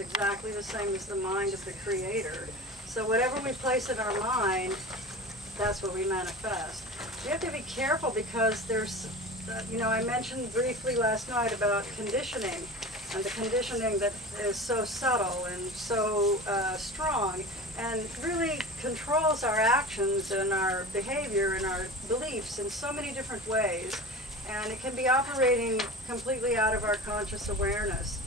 exactly the same as the mind of the Creator. So whatever we place in our mind, that's what we manifest. We have to be careful because there's, I mentioned briefly last night about conditioning, and the conditioning that is so subtle and so strong, and really controls our actions and our behavior and our beliefs in so many different ways. And it can be operating completely out of our conscious awareness.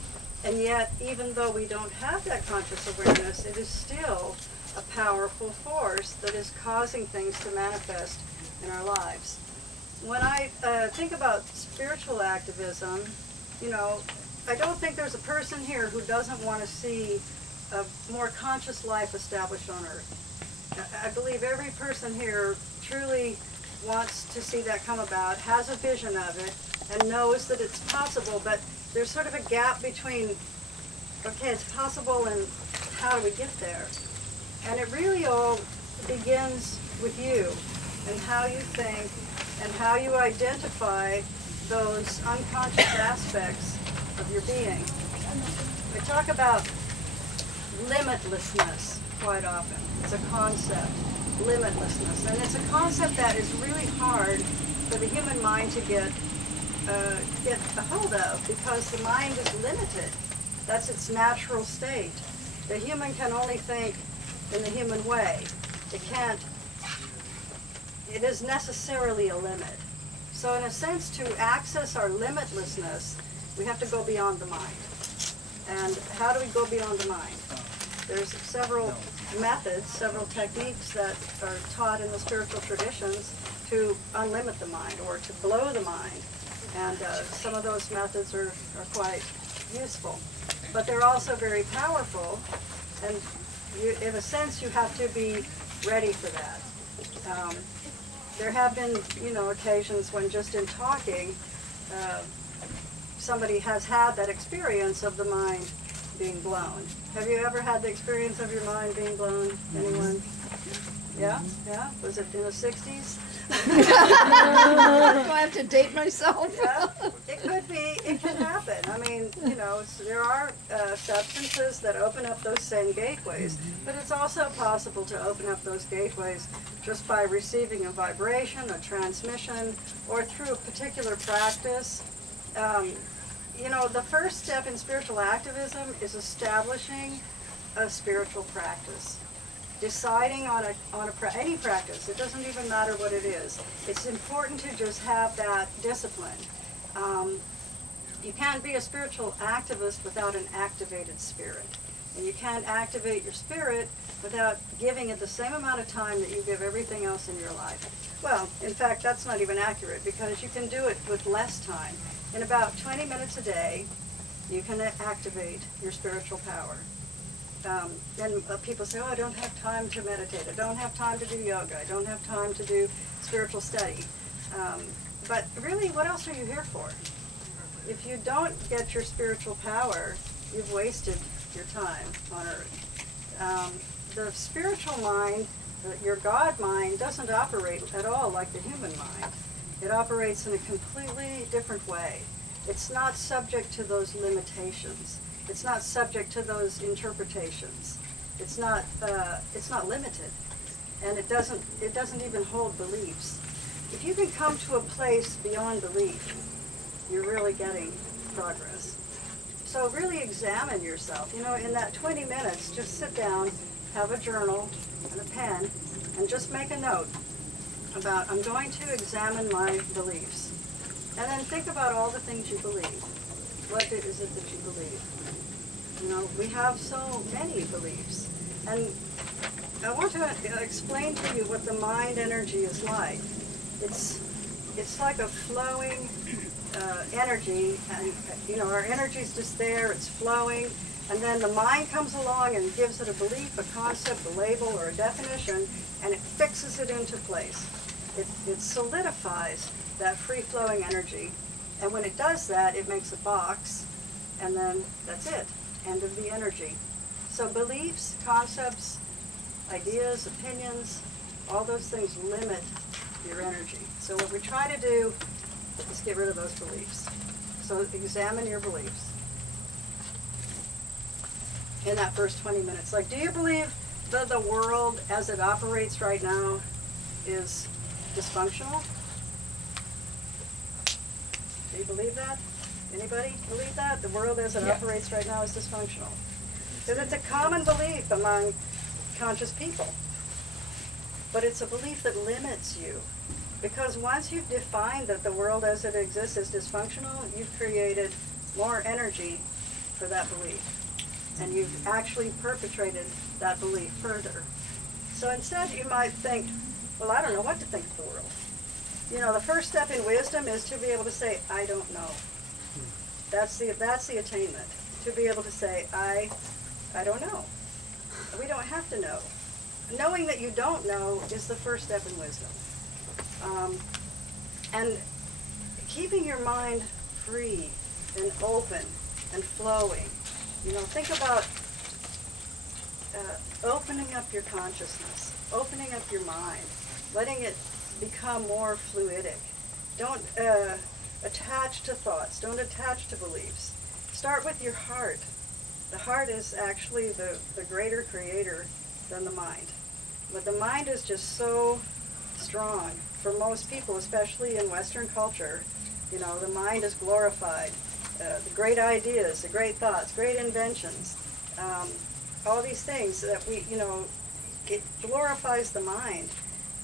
And yet, even though we don't have that conscious awareness, it is still a powerful force that is causing things to manifest in our lives. When I think about spiritual activism, I don't think there's a person here who doesn't want to see a more conscious life established on Earth. I believe every person here truly wants to see that come about, has a vision of it, and knows that it's possible, but there's sort of a gap between, okay, it's possible, and how do we get there? And it really all begins with you, and how you think, and how you identify those unconscious aspects of your being. We talk about limitlessness quite often. It's a concept, limitlessness. And it's a concept that is really hard for the human mind to get a hold of, because the mind is limited. That's its natural state. The human can only think in the human way. It is necessarily a limit. So in a sense, to access our limitlessness, we have to go beyond the mind. And how do we go beyond the mind? There's several methods, several techniques that are taught in the spiritual traditions to unlimit the mind or to blow the mind. And some of those methods are quite useful. But they're also very powerful, and in a sense you have to be ready for that. There have been, occasions when just in talking, somebody has had that experience of the mind being blown. Have you ever had the experience of your mind being blown? Anyone? Yeah? Yeah? Was it in the 60s? Do I have to date myself? Yeah, it could be. It can happen. I mean, there are substances that open up those same gateways, but it's also possible to open up those gateways just by receiving a vibration, a transmission, or through a particular practice. The first step in spiritual activism is establishing a spiritual practice. Deciding on any practice. It doesn't even matter what it is. It's important to just have that discipline. You can't be a spiritual activist without an activated spirit. And you can't activate your spirit without giving it the same amount of time that you give everything else in your life. Well, in fact, that's not even accurate, because you can do it with less time. In about 20 minutes a day, you can activate your spiritual power. And people say, oh, I don't have time to meditate, I don't have time to do yoga, I don't have time to do spiritual study. But really, what else are you here for? If you don't get your spiritual power, you've wasted your time on Earth. The spiritual mind, your God mind, doesn't operate at all like the human mind. It operates in a completely different way. It's not subject to those limitations. It's not subject to those interpretations. It's not limited, and it doesn't even hold beliefs. If you can come to a place beyond belief, you're really getting progress. So really examine yourself. In that 20 minutes, just sit down, have a journal and a pen, and just make a note about, I'm going to examine my beliefs. And then think about all the things you believe. What is it that you believe? We have so many beliefs. And I want to explain to you what the mind energy is like. It's like a flowing energy, and our energy is just there, it's flowing, and then the mind comes along and gives it a belief, a concept, a label, or a definition, and it fixes it into place. It solidifies that free-flowing energy, and when it does that, it makes a box, and then that's it, end of the energy. So beliefs, concepts, ideas, opinions, all those things limit your energy. So what we try to do is get rid of those beliefs. So examine your beliefs. in that first 20 minutes. Like, do you believe that the world as it operates right now is dysfunctional? Do you believe that? Anybody believe that? The world as it operates right now is dysfunctional. Because it's a common belief among conscious people. But it's a belief that limits you. Because once you've defined that the world as it exists is dysfunctional, you've created more energy for that belief. And you've actually perpetrated that belief further. So instead you might think, well, I don't know what to think of the world. You know, the first step in wisdom is to be able to say, I don't know. That's the attainment. To be able to say, I don't know. We don't have to know. Knowing that you don't know is the first step in wisdom. And keeping your mind free and open and flowing. You know, think about opening up your consciousness, opening up your mind, letting it become more fluidic. Don't attach to thoughts, don't attach to beliefs. Start with your heart. The heart is actually the greater creator than the mind. But the mind is just so strong. For most people, especially in Western culture, you know, the mind is glorified. The great ideas, the great thoughts, great inventions, all these things that we, you know, it glorifies the mind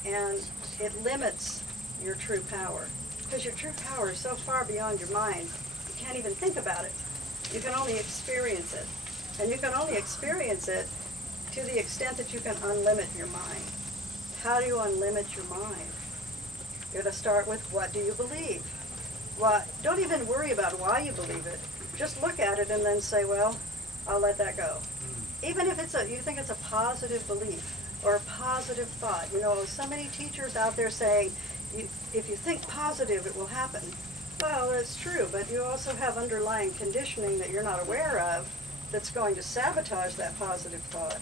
and it limits your true power. Because your true power is so far beyond your mind, you can't even think about it. You can only experience it. And you can only experience it to the extent that you can unlimit your mind. How do you unlimit your mind? You're going to start with, what do you believe? Well, don't even worry about why you believe it. Just look at it and then say, well, I'll let that go. Even if you think it's a positive belief or a positive thought. You know, so many teachers out there saying, if you think positive, it will happen. Well, that's true, but you also have underlying conditioning that you're not aware of that's going to sabotage that positive thought.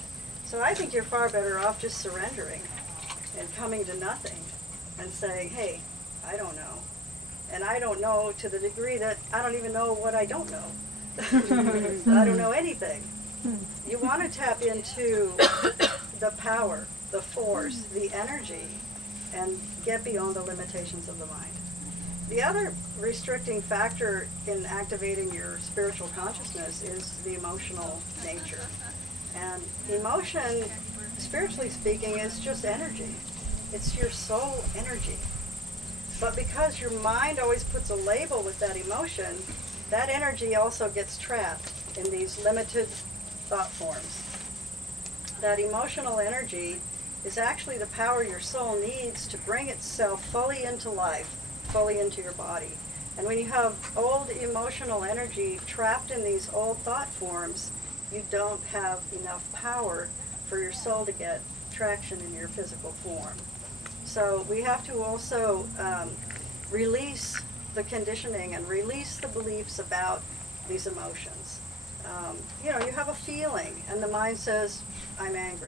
So I think you're far better off just surrendering and coming to nothing and saying, hey, I don't know. And I don't know to the degree that I don't even know what I don't know. I don't know anything. You want to tap into the power, the force, the energy, and get beyond the limitations of the mind. The other restricting factor in activating your spiritual consciousness is the emotional nature. And emotion, spiritually speaking, is just energy. It's your soul energy. But because your mind always puts a label with that emotion, that energy also gets trapped in these limited thought forms. That emotional energy is actually the power your soul needs to bring itself fully into life, fully into your body. And when you have old emotional energy trapped in these old thought forms, you don't have enough power for your soul to get traction in your physical form. So we have to also release the conditioning and release the beliefs about these emotions. You know, you have a feeling and the mind says, I'm angry.